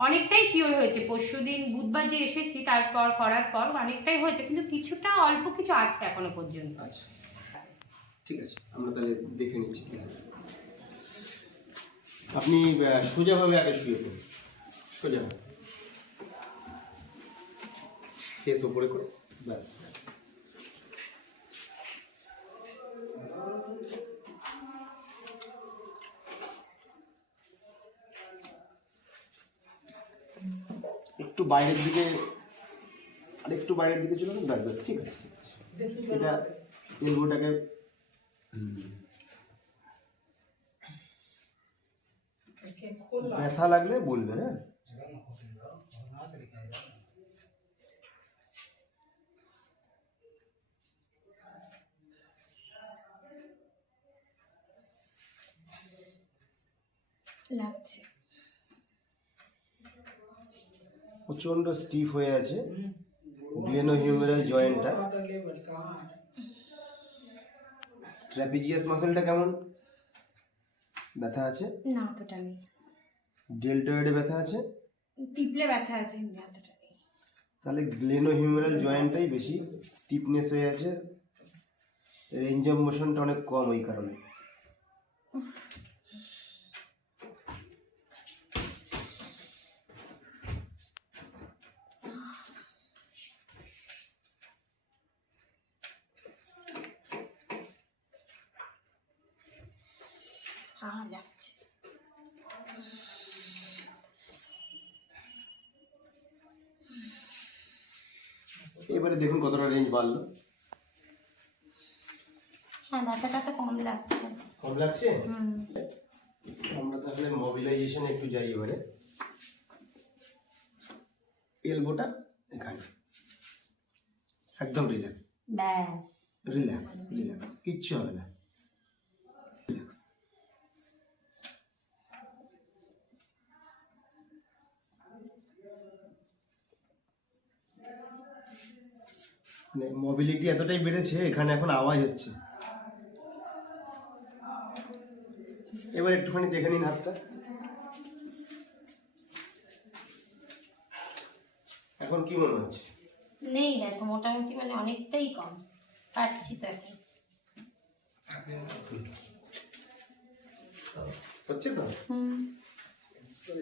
অনেকটাই কিওর হয়েছে। পরশুদিন বুধবার যে এসেছি তারপর করার পর অনেকটাই হয়েছে, কিন্তু কিছুটা অল্প কিছু আছে এখনো পর্যন্ত। আচ্ছা ঠিক আছে, আমরা তাহলে দেখে নিচ্ছি কি হবে। আপনি সোজাভাবে আগে শুয়ে পড়ুন, সোজাভাবে ফেস ওপরে করে, ব্যাস। একটু বাইরের দিকে, আর একটু বাইরের দিকে চলুন, ব্যাস ব্যাস, ঠিক আছে ঠিক আছে। এটা এলবোটাকে ব্যথা লাগলে বলবেন, হ্যাঁ। লাগছে প্রচন্ড স্টিফ হয়ে আছে গ্লেনোহিউমেরাল জয়েন্টটা। ট্র্যাপিজিয়াস মাসেলটা কেমন ব্যথা আছে? না, অতটা নেই। ডেল্টয়েডে ব্যথা আছে? টিপলে ব্যথা আছে, এতটা নেই। তাহলে গ্লেনোহিউমেরাল জয়েন্টটাই বেশি স্টিফনেস হয়ে আছে, রেঞ্জ অফ মোশনটা অনেক কম ওই কারণে। যাচ্ছে। এবারে দেখুন কতটা রেঞ্জ বাড়লো। হ্যাঁ, ব্যথাটা তো কম লাগছে। কম লাগছে? আমরা তাহলে মোবিলাইজেশন একটু যাই এবারে। এলবোটা এখানে, একদম রিল্যাক্স, ব্যাস রিল্যাক্স রিল্যাক্স, কিচ্ছু হবে না, রিল্যাক্স। মানে মোবিলিটি এতটাই বেড়েছে, এখানে এখন আওয়াজ হচ্ছে। এবার একটুখানি দেখে নিন হাতটা, এখন কি মনে হচ্ছে? নেই, দেখো মোটামুটি মানে অনেকটাই কম, পাচ্ছি তো এখন। হচ্ছে তো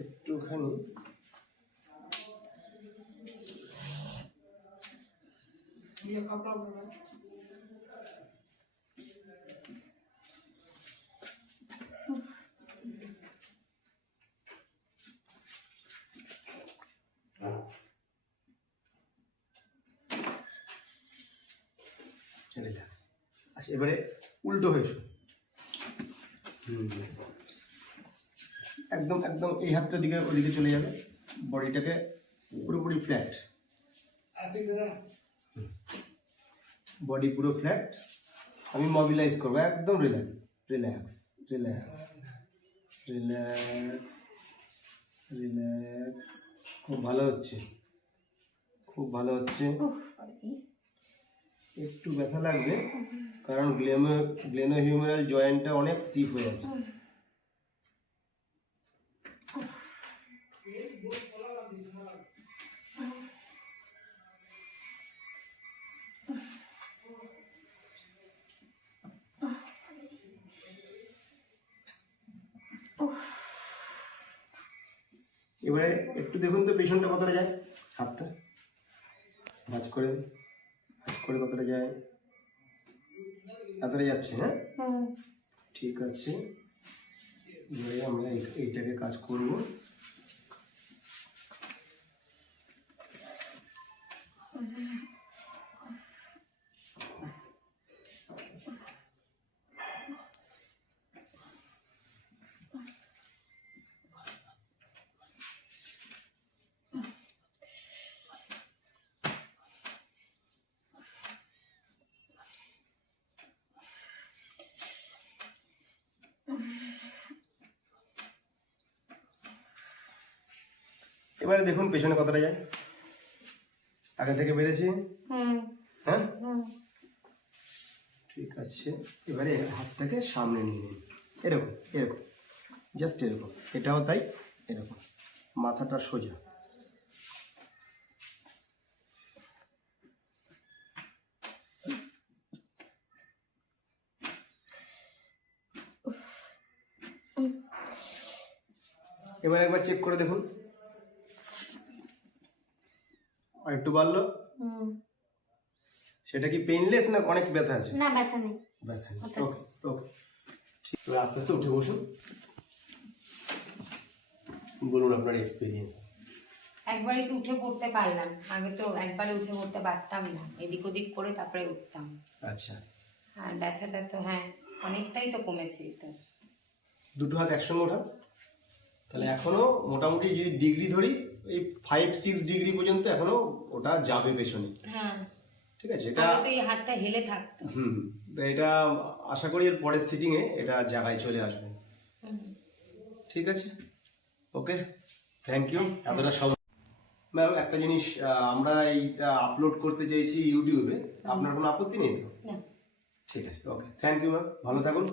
একটুখানি। রিল্যাক্স। আচ্ছা এবারে উল্টো হয়ে শো। একদম একদম এই হাতটার দিকে ওদিকে চলে যাবে, বডিটাকে পুরোপুরি ফ্ল্যাট, বডি পুরো ফ্ল্যাট। আমি মোবিলাইজ করবো, একদম relax relax relax relax relax. খুব ভালো হচ্ছে, খুব ভালো হচ্ছে। একটু ব্যথা লাগবে কারণ গ্লেনোহিউমেরাল জয়েন্টটা অনেক স্টিফ হয়ে আছে। এবারে একটু দেখুন তো পেছনটা কতটা যায়, হাতটা ভাঁজ করে, ভাঁজ করে কতটা যায়, এতটা যাচ্ছে, হ্যাঁ ঠিক আছে। এবারে আমরা এইটাকে কাজ করব। এবারে দেখুন পেছনে কতটা যায়, আগে থেকে বেড়েছে, হ্যাঁ ঠিক আছে। এবারে হাতটাকে সামনে নিয়ে নিন, এরকম এরকম, জাস্ট এরকম, এটাও তাই, এরকম মাথাটা সোজা। এবার একবার চেক করে দেখুন, আর একটু বাড়লো। সেটা কি পেইনলেস না অনেক ব্যথা আছে? না, ব্যথা নেই। ব্যথা নেই, ওকে ওকে ঠিক। এবার আস্তে আস্তে উঠে বসুন, বলুন আপনার এক্সপিরিয়েন্স। একবারই তো উঠে পড়তে পারলাম, আগে তো একবারে উঠে পড়তে পারতাম না, এদিক ওদিক করে তারপরে উঠতাম। আচ্ছা, আর ব্যথাটা তো হ্যাঁ অনেকটাই তো কমেছে তো। দুটো হাত একসঙ্গে ওঠান, তাহলে এখনো মোটামুটি যদি ডিগ্রি ধরি এই 5-6 ডিগ্রি পর্যন্ত এখনো ওটা যাবে পেছনে। হ্যাঁ ঠিক আছে, এটা আগে তো এই হাতটা হেলে থাকতো। তো এটা আশা করি এর পরের সিটিংয়ে এটা জায়গায় চলে আসবে। ঠিক আছে, ওকে, থ্যাংক ইউ এতটা সময়। ম্যাম একটা জিনিস, আমরা এইটা আপলোড করতে চাইছি ইউটিউবে, আপনার কোনো আপত্তি নেই তো? না। ঠিক আছে, ওকে, থ্যাংক ইউ ম্যাম, ভালো থাকুন।